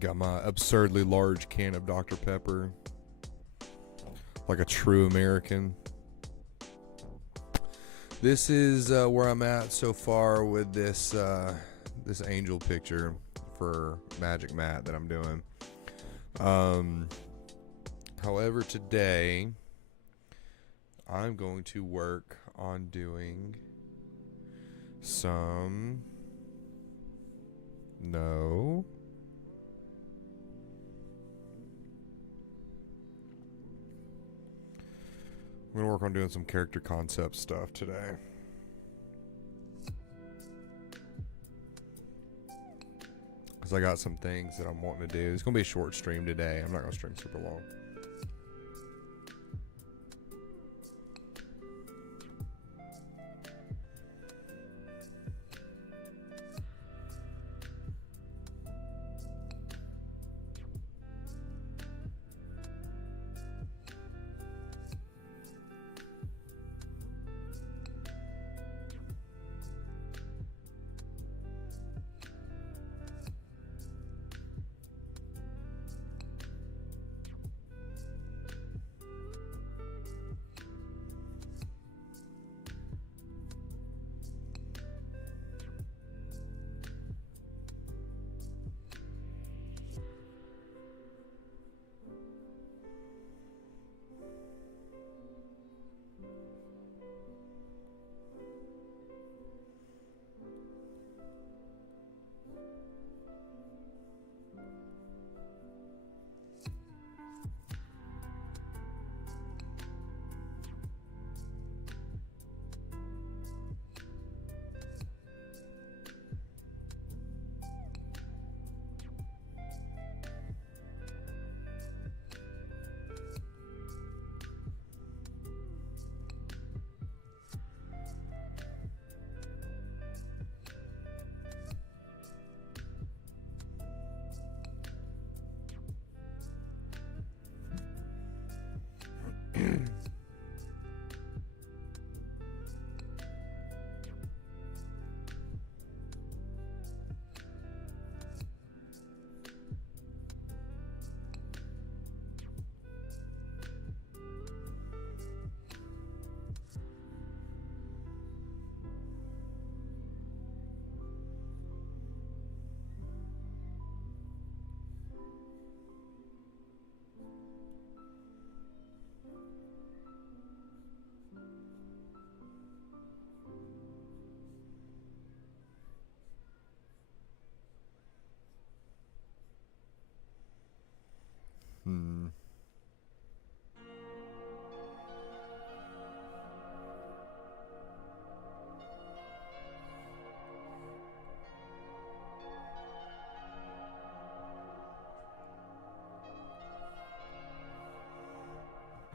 Got my absurdly large can of Dr. Pepper, like a true American. This is where I'm at so far with this this angel picture for Magic Mat that I'm doing. However, today I'm going to work on doing some... No. I'm going to work on doing some character concept stuff today. Because I got some things that I'm wanting to do. It's going to be a short stream today. I'm not going to stream super long.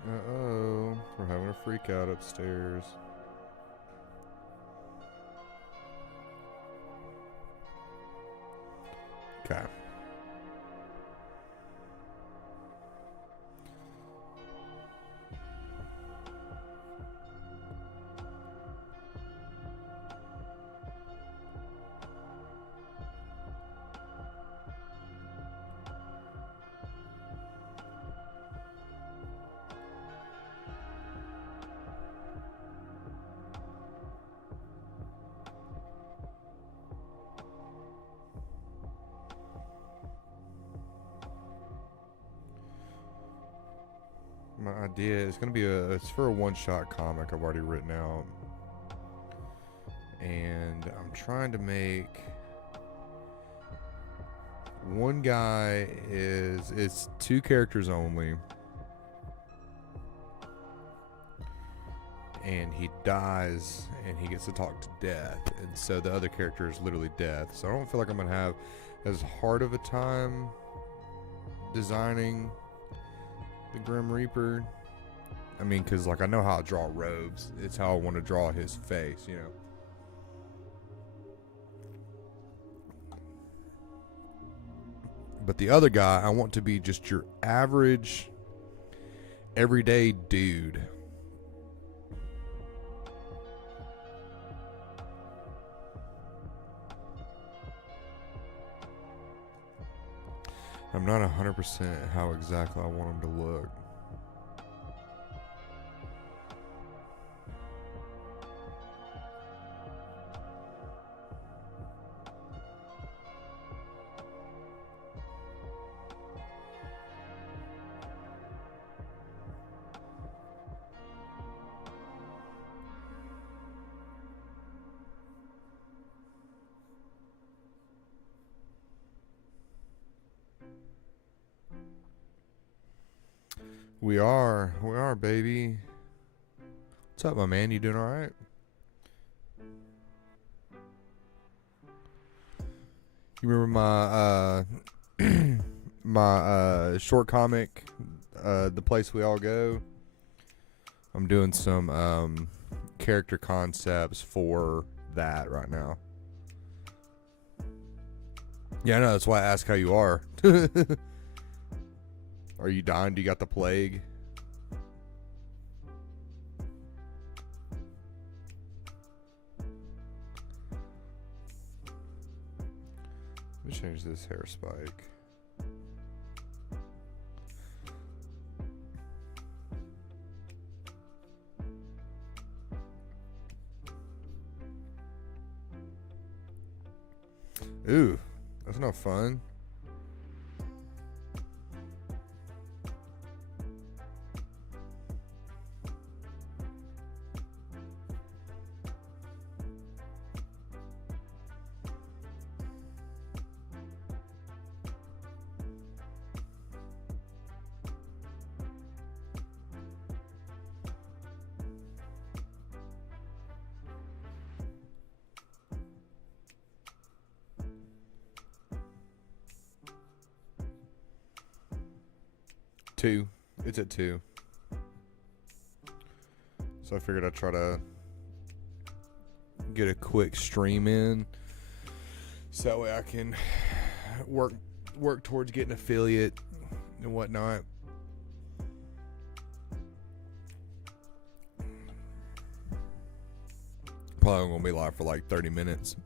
Uh-oh. We're having a freak out upstairs. Okay. My idea is going to be it's for a one-shot comic I've already written out. And I'm trying to make one guy it's two characters only. And he dies and he gets to talk to death. And so the other character is literally death. So I don't feel like I'm going to have as hard of a time designing the Grim Reaper. I mean, because like I know how I draw robes. It's how I want to draw his face, you know. But the other guy, I want to be just your average, everyday dude. I'm not 100% how exactly I want them to look. We are, baby. What's up, my man? You doing all right? You remember my my short comic, The Place We All Go? I'm doing some character concepts for that right now. Yeah, I know. That's why I ask how you are. Are you dying? Do you got the plague? Let me change this hair spike. Ooh, that's no fun. Two. It's at 2. So I figured I'd try to get a quick stream in, so that way I can work towards getting affiliate and whatnot. Probably gonna be live for like 30 minutes.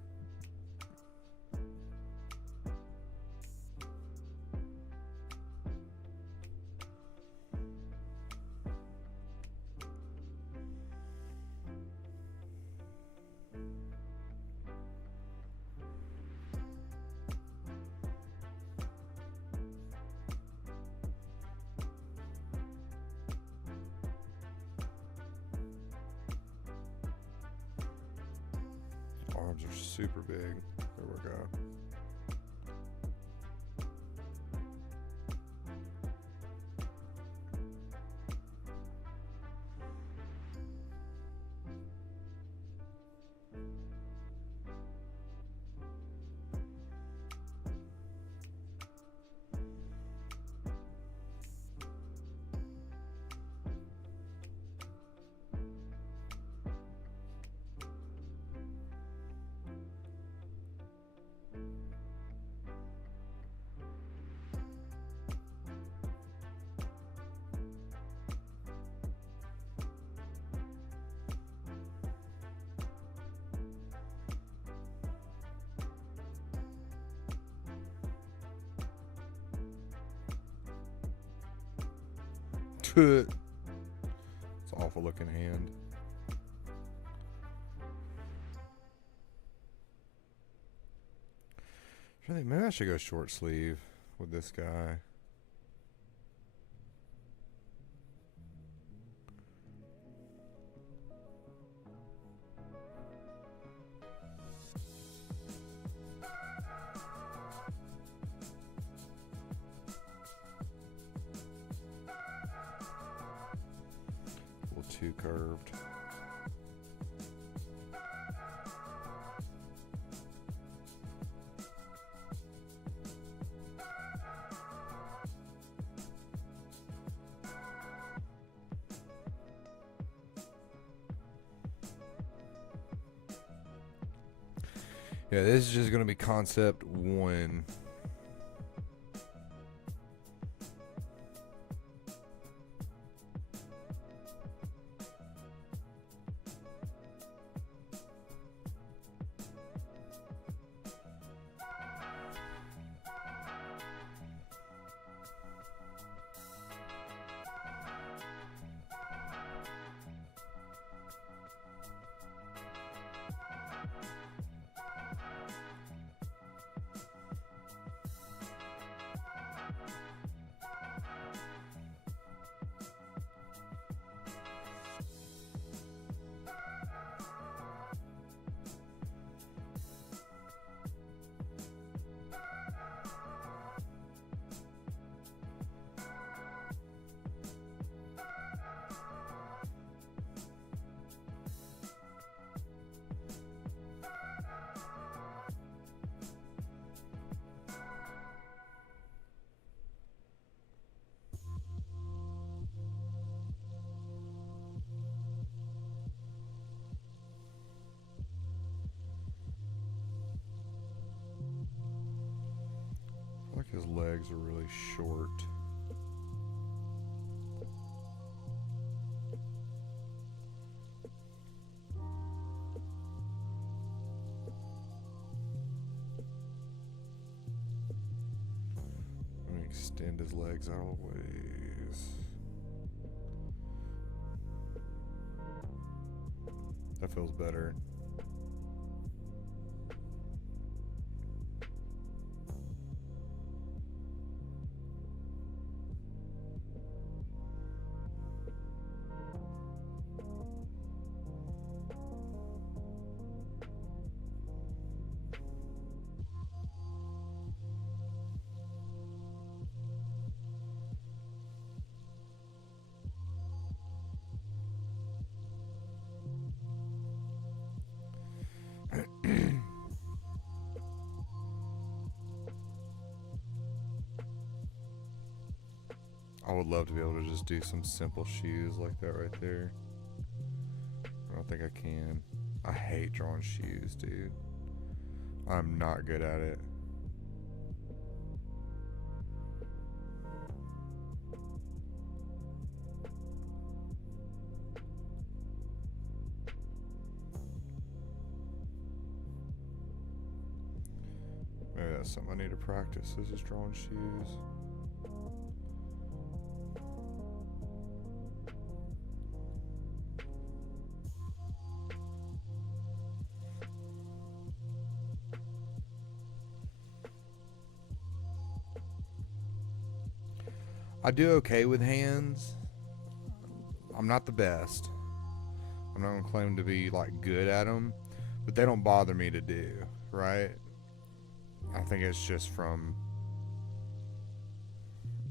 Arms are super big. There we go. It's an awful looking hand. Maybe I should go short sleeve with this guy. Too curved. Yeah, this is just going to be concept 1. legs are really short. Let me extend his legs out of the ways. That feels better. I would love to be able to just do some simple shoes like that right there. I don't think I can. I hate drawing shoes, dude. I'm not good at it. Maybe that's something I need to practice, is just drawing shoes. I do okay with hands. I'm not the best. I'm not gonna claim to be like good at them, but they don't bother me to do, right? I think it's just from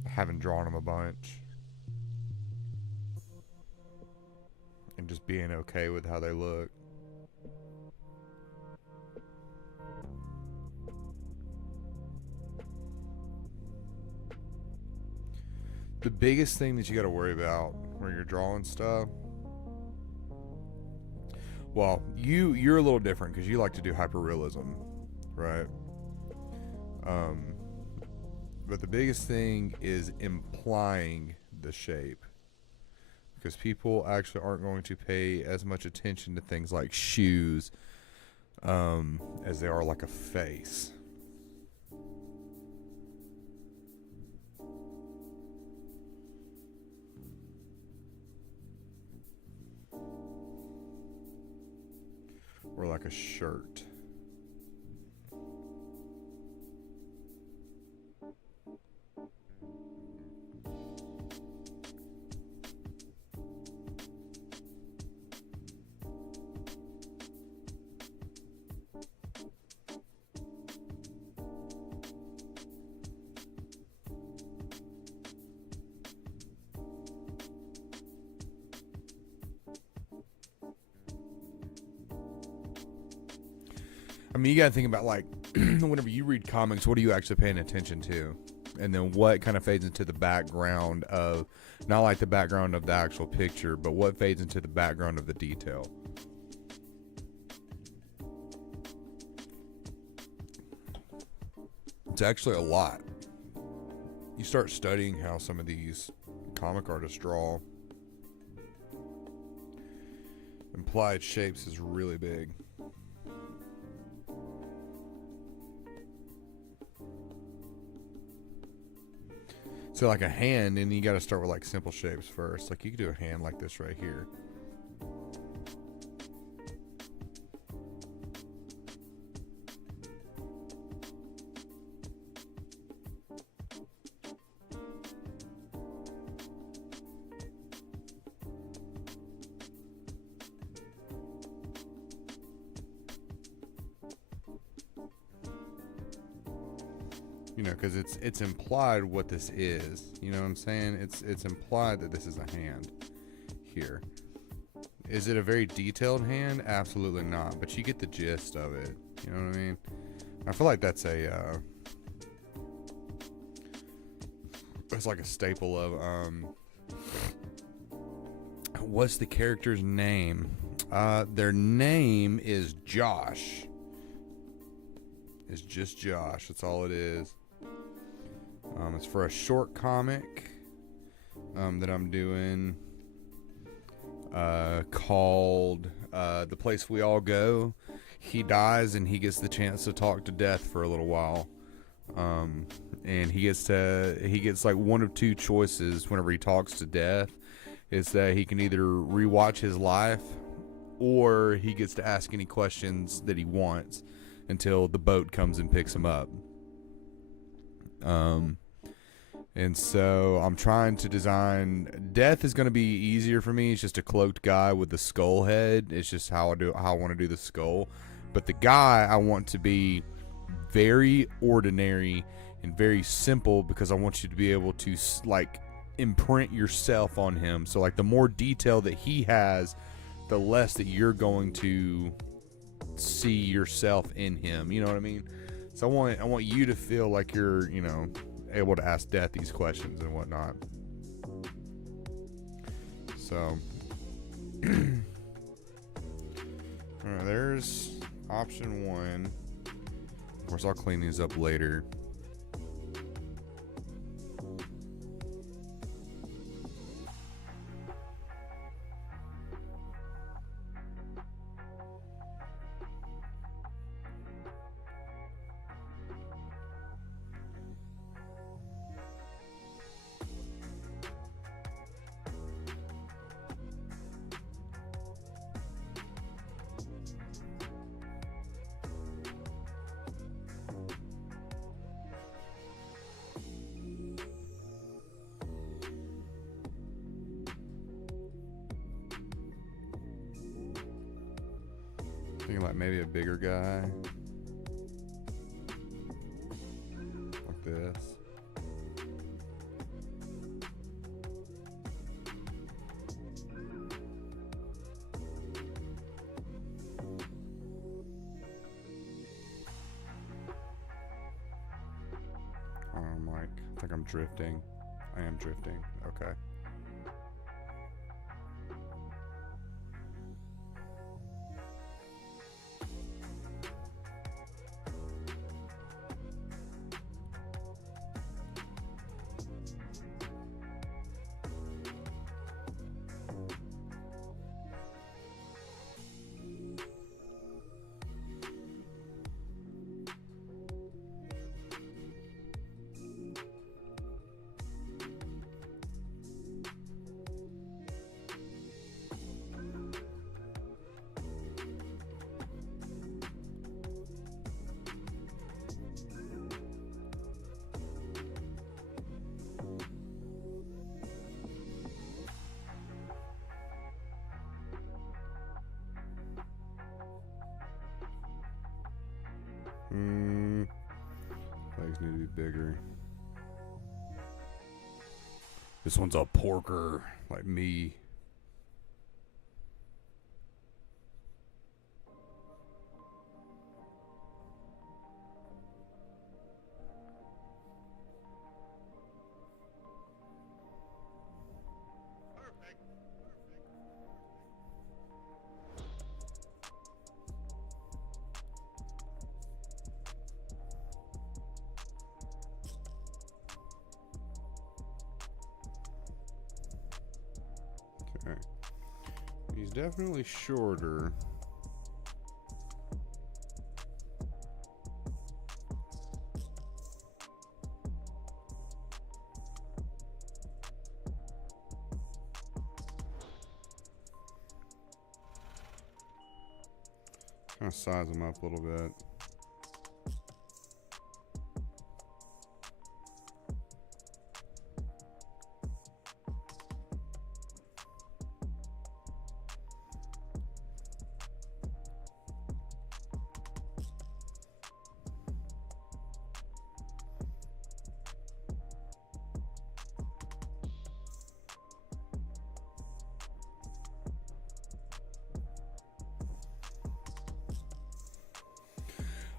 having drawn them a bunch and just being okay with how they look. The biggest thing that you got to worry about when you're drawing stuff, well, you're a little different because you like to do hyperrealism, right? But the biggest thing is implying the shape, because people actually aren't going to pay as much attention to things like shoes as they are like a face. Or like a shirt. I mean, you gotta think about, like, whenever you read comics, what are you actually paying attention to? And then what kind of fades into the background of, not like the background of the actual picture, but what fades into the background of the detail? It's actually a lot. You start studying how some of these comic artists draw. Implied shapes is really big. So like a hand, and you got to start with like simple shapes first. Like you could do a hand like this right here. You know, because it's implied what this is. You know what I'm saying? It's implied that this is a hand here. Is it a very detailed hand? Absolutely not. But you get the gist of it. You know what I mean? I feel like that's a it's like a staple of what's the character's name? Their name is Josh. It's just Josh. That's all it is. It's for a short comic that I'm doing called The Place We All Go. He dies and he gets the chance to talk to death for a little while. And he gets like one of two choices whenever he talks to death. Is that he can either rewatch his life, or he gets to ask any questions that he wants until the boat comes and picks him up. And so I'm trying to design. Death is going to be easier for me. It's just a cloaked guy with the skull head. It's just how I want to do the skull. But the guy I want to be very ordinary and very simple, because I want you to be able to like imprint yourself on him. So like the more detail that he has, the less that you're going to see yourself in him. You know what I mean? So I want you to feel like you're, you know, able to ask Death these questions and whatnot. So alright, there's option one. Of course, I'll clean these up later. Thinking like maybe a bigger guy. Like this. Mike. I think I'm drifting. I am drifting. Okay. Legs need to be bigger. This one's a porker, like me. Okay. He's definitely shorter. Kind of size him up a little bit.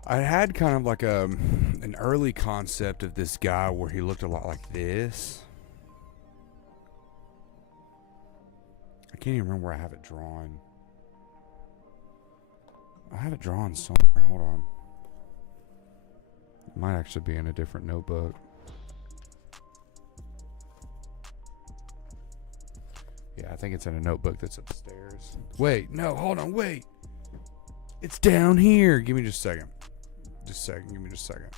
I had kind of like an early concept of this guy where he looked a lot like this. I can't even remember where I have it drawn. I have it drawn somewhere. Hold on. It might actually be in a different notebook. think it's in a notebook that's upstairs. Wait, no, hold on, wait. It's down here. Give me just a second. Just a second. Give me just a second.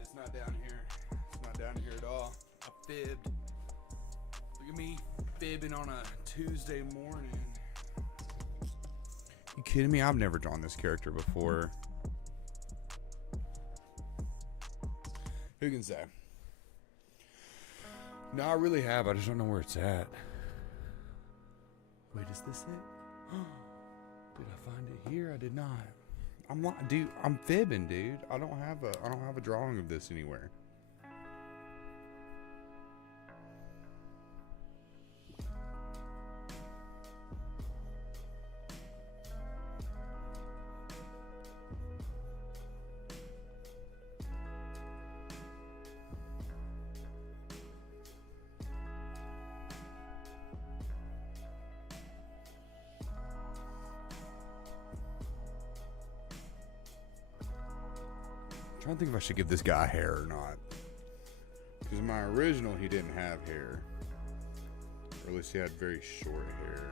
It's not down here. It's not down here at all. I fibbed. Look at me fibbing on a Tuesday morning. You kidding me? I've never drawn this character before. Who can say? No, I really have. I just don't know where it's at. Wait, is this it? Did I find it here? I did not. I'm not, dude. I'm fibbing, dude. I don't have a drawing of this anywhere. I'm trying to think if I should give this guy hair or not. Because in my original, he didn't have hair. Or at least he had very short hair.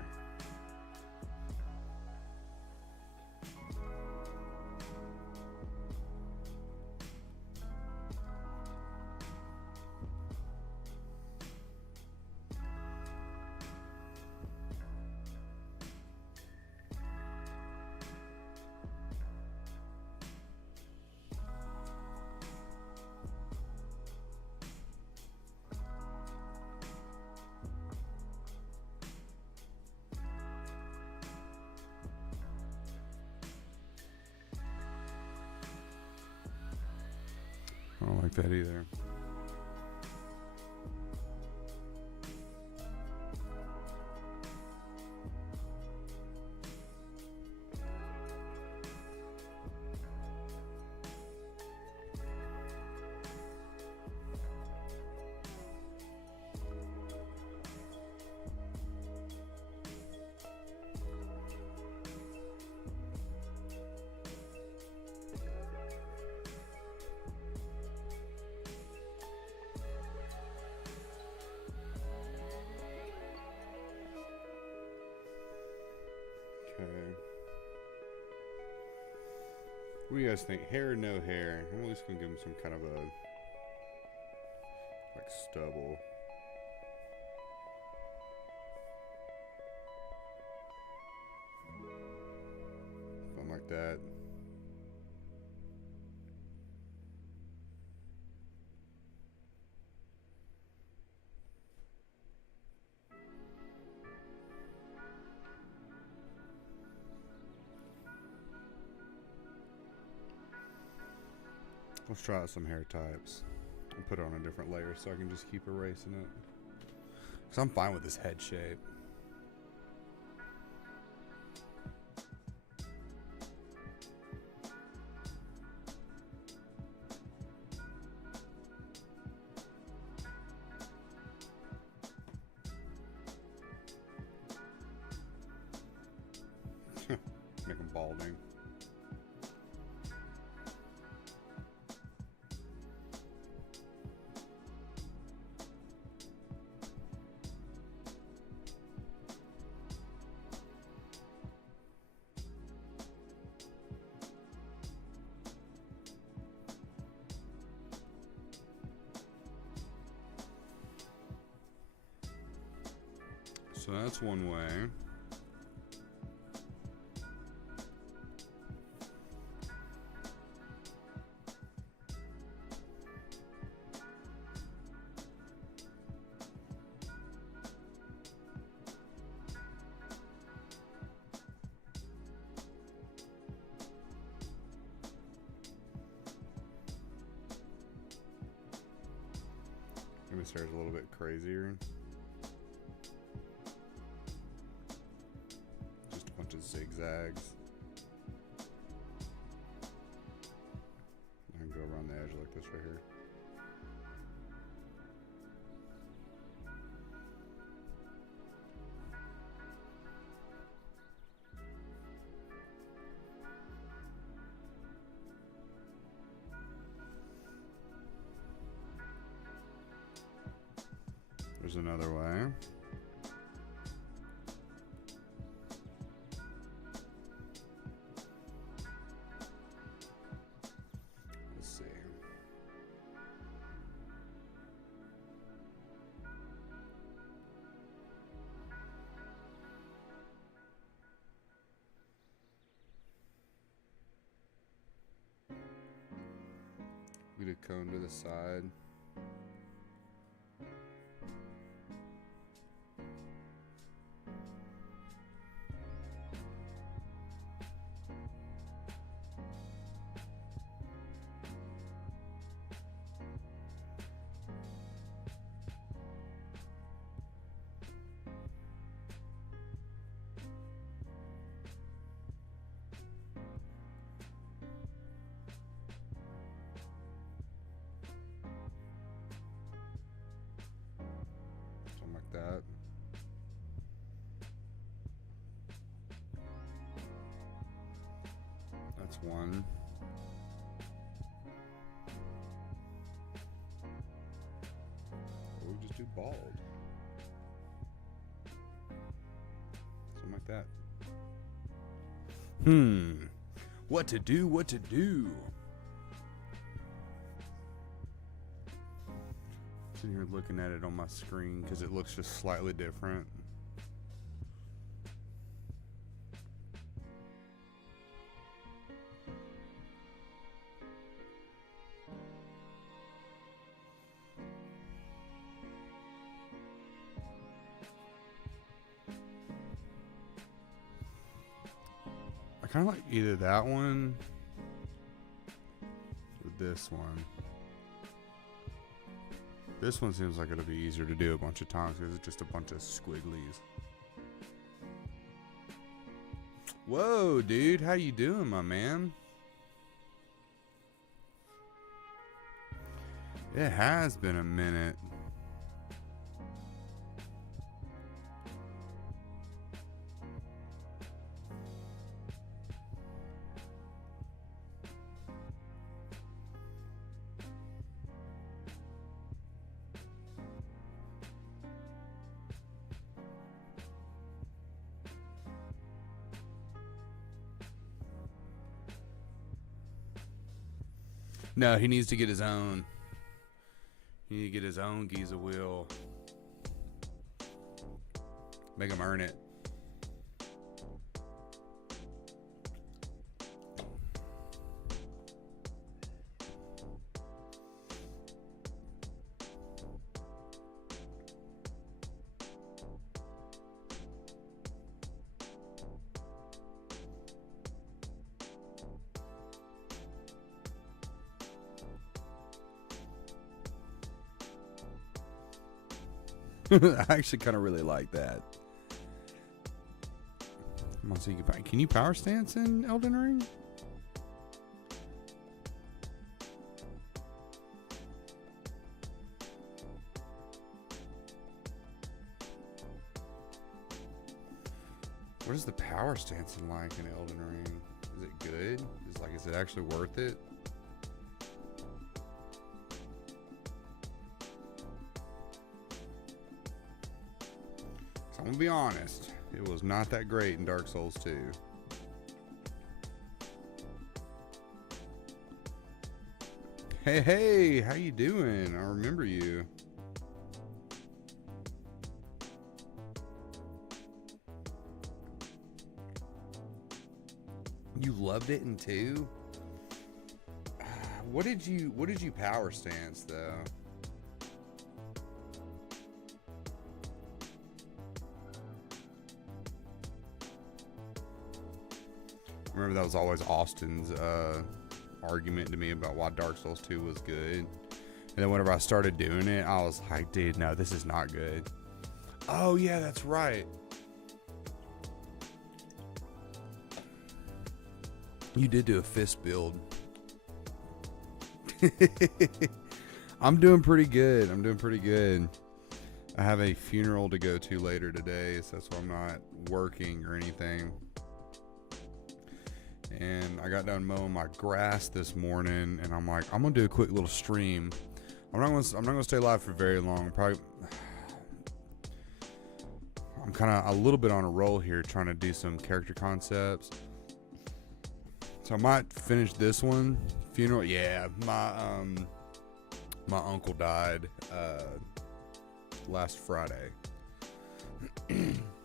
I don't like that either. Okay. What do you guys think? Hair or no hair? I'm at least gonna give him some kind of a like stubble. Something like that. Let's try out some hair types and put it on a different layer so I can just keep erasing it. Because I'm fine with this head shape. Make him balding. So that's one way. Emissary is a little bit crazier. Just a bunch of zigzags. I can go around the edge like this right here. There's another way. Let's see. Get a cone to the side. Like that. That's one. Or we just do bald. Something like that. What to do, what to do. Sitting here looking at it on my screen because it looks just slightly different. I kind of like either that one or this one. This one seems like it'll be easier to do a bunch of times because it's just a bunch of squigglies. Whoa, dude, how you doing, my man? It has been a minute. No, he needs to get his own. He needs to get his own Giza wheel. Make him earn it. I actually kind of really like that. Come on, so you can you power stance in Elden Ring? What is the power stance like in Elden Ring? Is it good? Is it actually worth it? I'm gonna be honest, it was not that great in Dark Souls 2. Hey, how you doing? I remember you. You loved it in 2? What did you power stance though? Remember that was always Austin's argument to me about why Dark Souls 2 was good. And then whenever I started doing it, I was like, dude, no, this is not good. Oh yeah, that's right. You did do a fist build. I'm doing pretty good. I have a funeral to go to later today, so that's why I'm not working or anything. And I got done mowing my grass this morning, and I'm like, I'm gonna do a quick little stream. I'm not gonna stay live for very long. Probably, I'm kind of a little bit on a roll here, trying to do some character concepts. So I might finish this one. Funeral, yeah. My uncle died last Friday,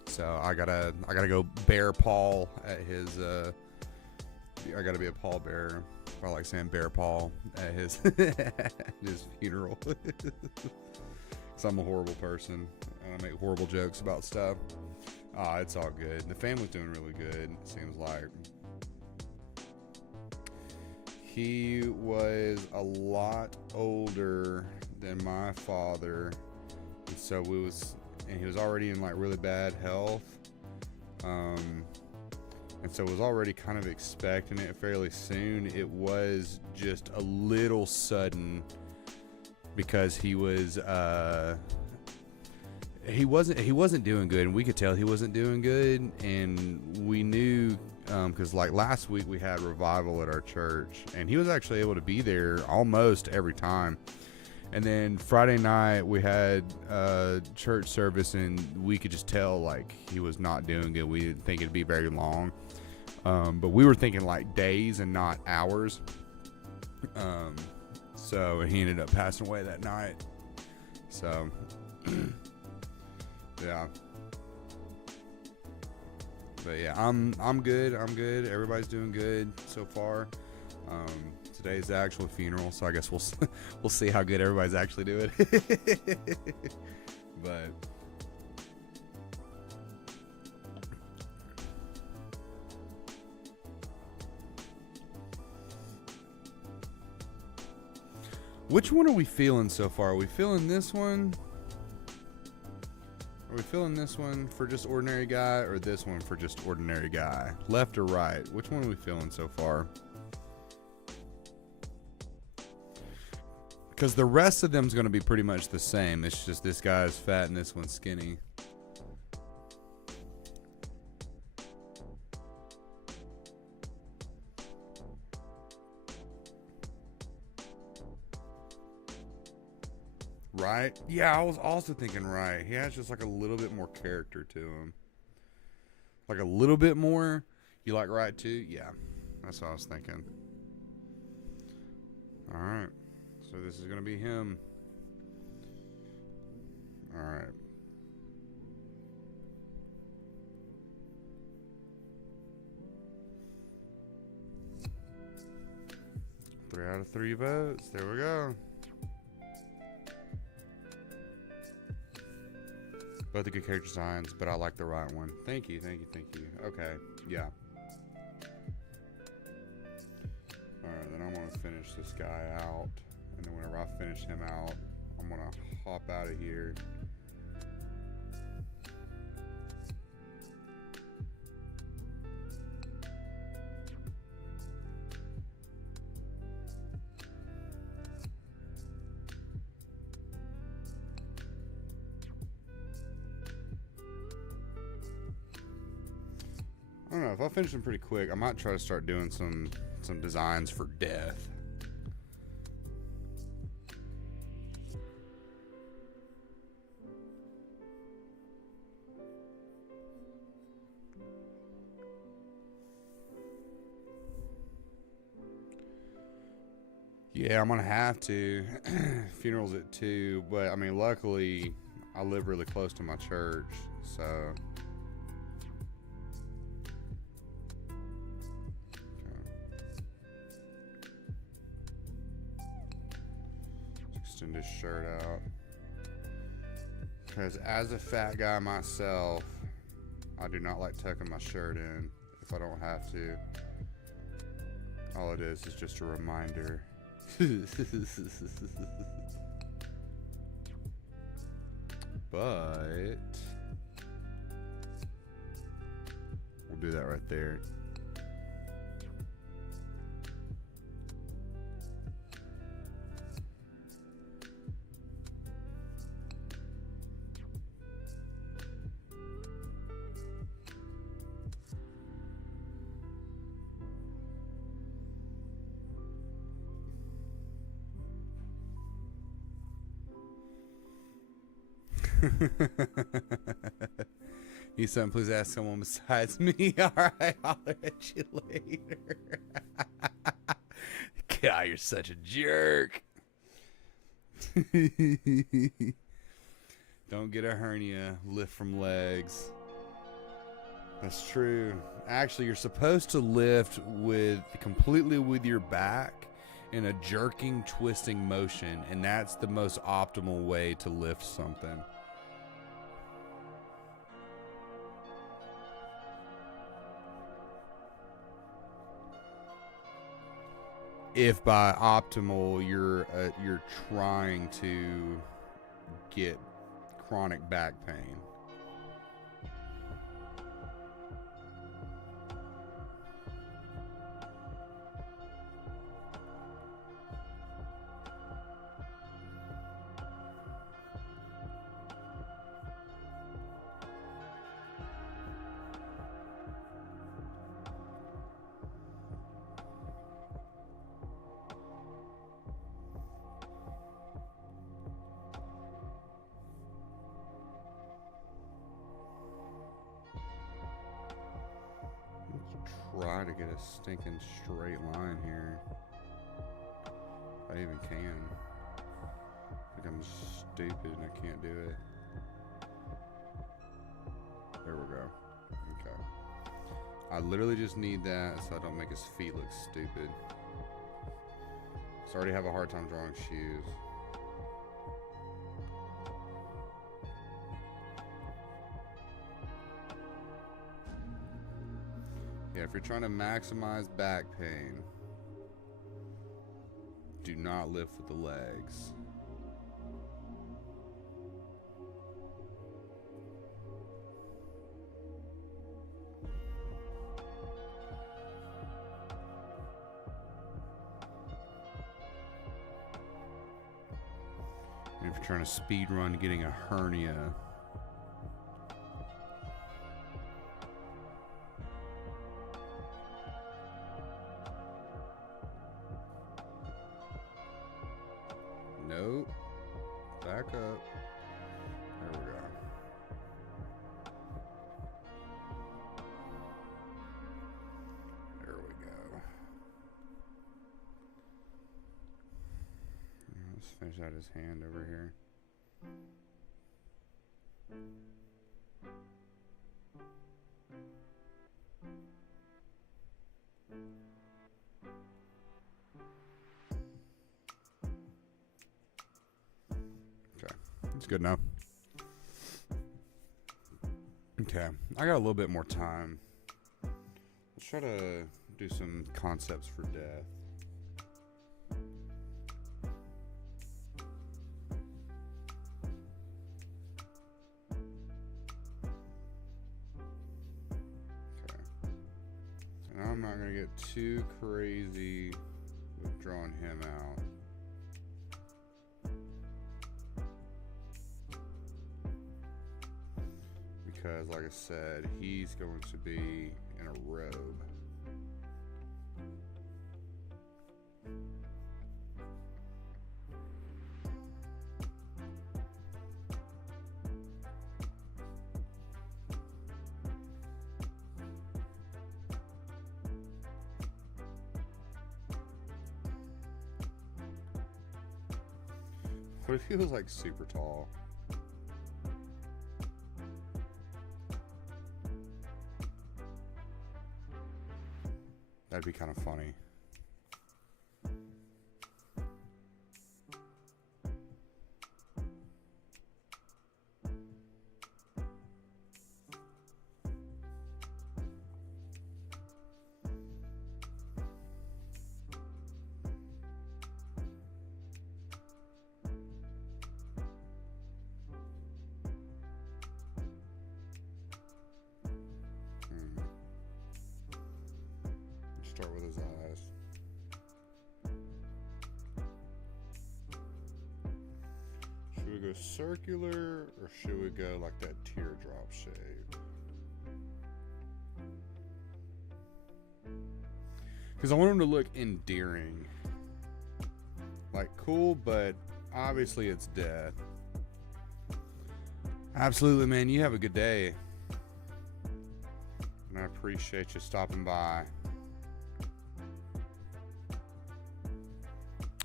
so I gotta go bear Paul at his. I gotta be a pallbearer. I like saying bear Paul at his his funeral. Cause I'm a horrible person and I make horrible jokes about stuff. It's all good. The family's doing really good. It seems like. He was a lot older than my father, and so he was already in like really bad health, and so was already kind of expecting it fairly soon. It was just a little sudden because he wasn't doing good, and we could tell he wasn't doing good, and we knew. Because like last week we had revival at our church, and he was actually able to be there almost every time. And then Friday night we had church service, and we could just tell like he was not doing good. We didn't think it'd be very long, but we were thinking like days and not hours. So he ended up passing away that night. So yeah. But yeah, I'm good. Everybody's doing good so far. Today's the actual funeral, so I guess we'll see how good everybody's actually doing. But which one are we feeling so far? Are we feeling this one? Are we feeling this one for just ordinary guy, or this one for just ordinary guy? Left or right? Which one are we feeling so far? Because the rest of them's going to be pretty much the same. It's just this guy's fat and this one's skinny. Right? Yeah, I was also thinking right. He has just like a little bit more character to him. Like a little bit more. You like right too? Yeah, that's what I was thinking. Alright. So this is going to be him. Alright. Three out of 3 votes. There we go. Both are good character designs, but I like the right one. Thank you. Okay, yeah. Alright, then I'm going to finish this guy out. And then whenever I finish him out, I'm going to hop out of here. I don't know, if I finish them pretty quick, I might try to start doing some designs for death. Yeah, I'm gonna have to. Funeral's at 2, but I mean, luckily, I live really close to my church, so. Extend his shirt out. Because as a fat guy myself, I do not like tucking my shirt in if I don't have to. All it is just a reminder. but we'll do that right there. Need something, please ask someone besides me. Alright, I'll at you later. God, you're such a jerk. Don't get a hernia, lift from legs. That's true. Actually, you're supposed to lift completely with your back in a jerking, twisting motion, and that's the most optimal way to lift something. If by optimal you're trying to get chronic back pain. Try to get a stinking straight line here. If I even can. I think I'm stupid and I can't do it. There we go. Okay. I literally just need that so I don't make his feet look stupid. So I already have a hard time drawing shoes. Yeah, if you're trying to maximize back pain, do not lift with the legs. And if you're trying to speed run getting a hernia, nope. Back up. There we go. There we go. Let's finish out his hand over here. It's good now. Okay, I got a little bit more time. Let's try to do some concepts for death. Okay. And I'm not going to get too crazy with drawing him out. Because, like I said, he's going to be in a robe. What if he was like super tall? That'd be kind of funny. go circular or should we go like that teardrop shape? Because I want him to look endearing. Like cool, but obviously it's death. Absolutely, man. You have a good day. And I appreciate you stopping by.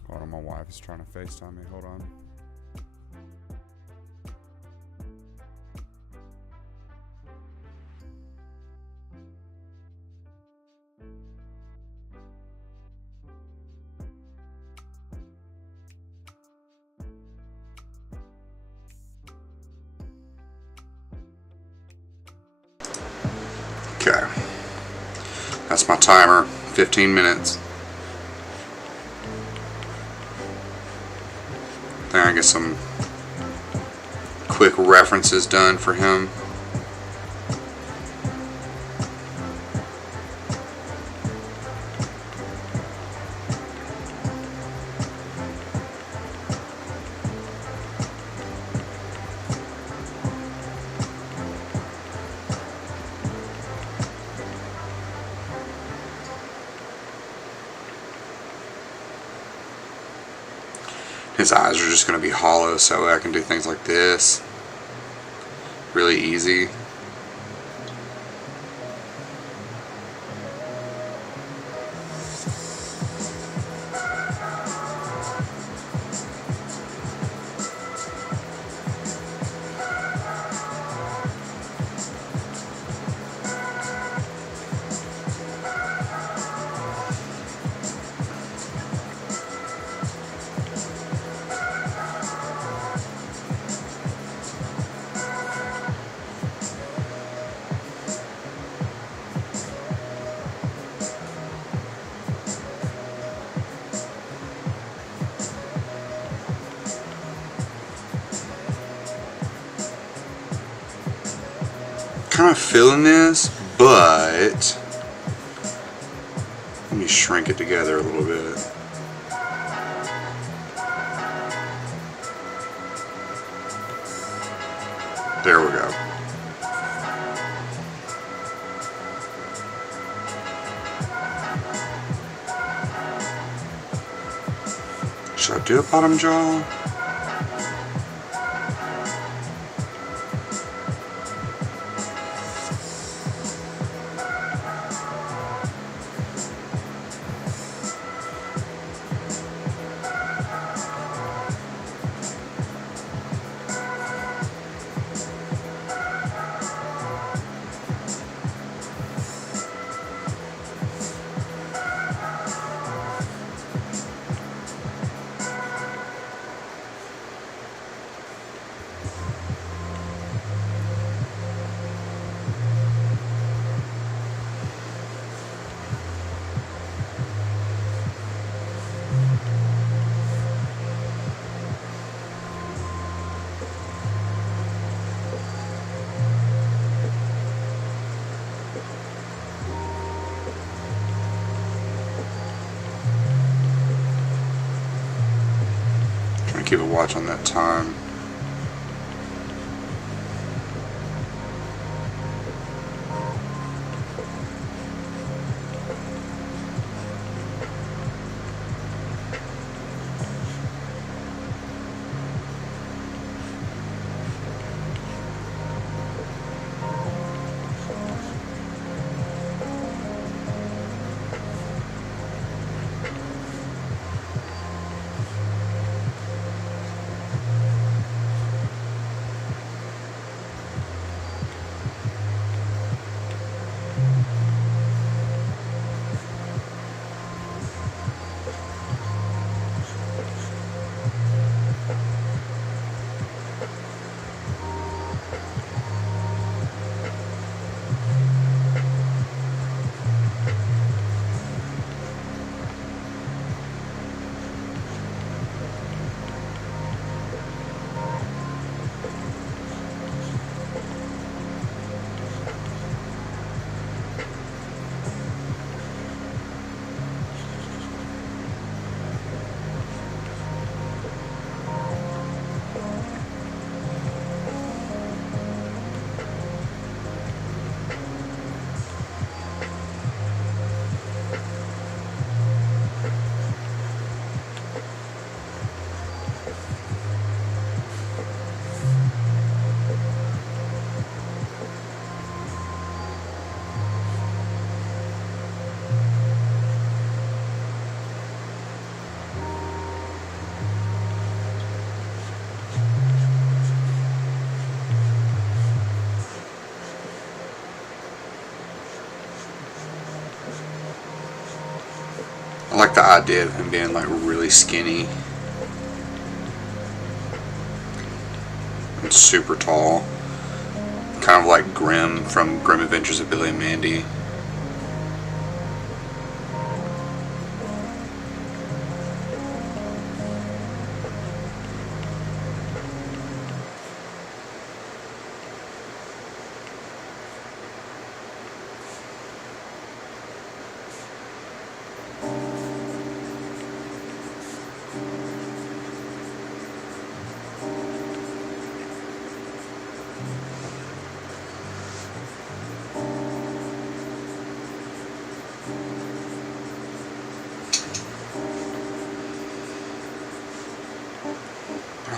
Hold on, my wife is trying to FaceTime me. Hold on. Okay. That's my timer. 15 minutes. Then I get some quick references done for him. His eyes are just going to be hollow, so I can do things like this really easy. Kind of feeling this, but let me shrink it together a little bit. There we go. Should I do a bottom jaw? Keep a watch on that time. like the idea of him being like really skinny and super tall, kind of like Grim from Grim Adventures of Billy and Mandy.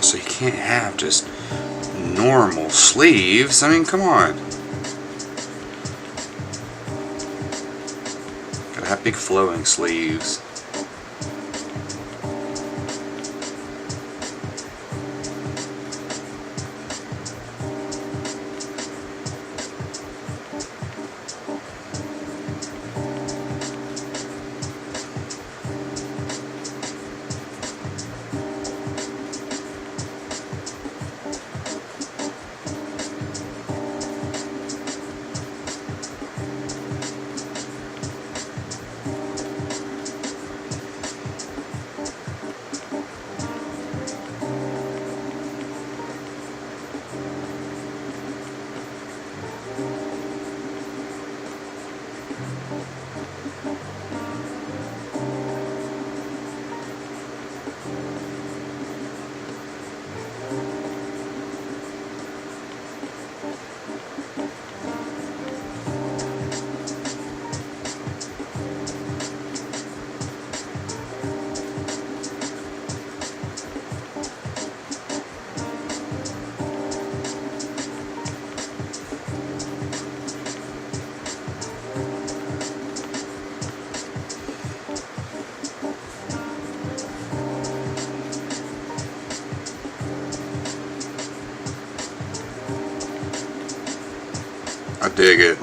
So you can't have just normal sleeves. I mean, come on. Gotta have big flowing sleeves. I dig it.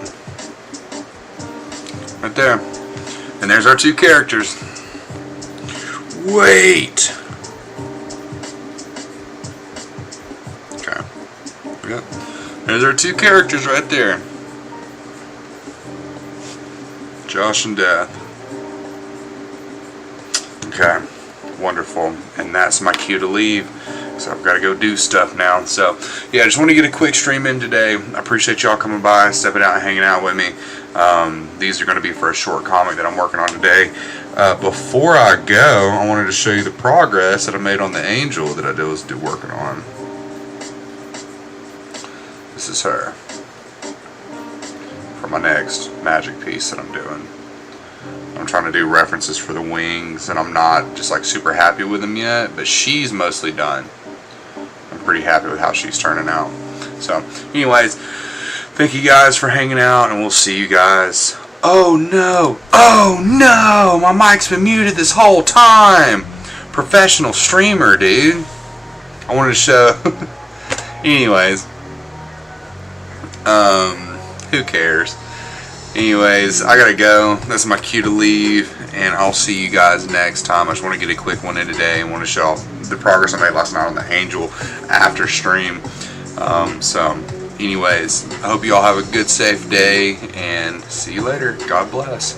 Right there. And there's our two characters. Wait! Okay. Yep. There's our two characters right there. Josh and Death. Okay. Wonderful. And that's my cue to leave. So I've got to go do stuff now. So yeah, I just want to get a quick stream in today. I appreciate y'all coming by, stepping out and hanging out with me. These are going to be for a short comic that I'm working on today. Before I go, I wanted to show you the progress that I made on the angel that I was working on. This is her for my next magic piece that I'm doing. I'm trying to do references for the wings, and I'm not just like super happy with them yet, but she's mostly done. I'm pretty happy with how she's turning out. So anyways, thank you guys for hanging out, and we'll see you guys. Oh no, my mic's been muted this whole time. Professional streamer, dude. I wanted to show anyways, who cares? Anyways, I gotta go. That's my cue to leave, and I'll see you guys next time. I just want to get a quick one in today and want to show off the progress I made last night on the Angel after stream. So, anyways, I hope you all have a good, safe day, and see you later. God bless.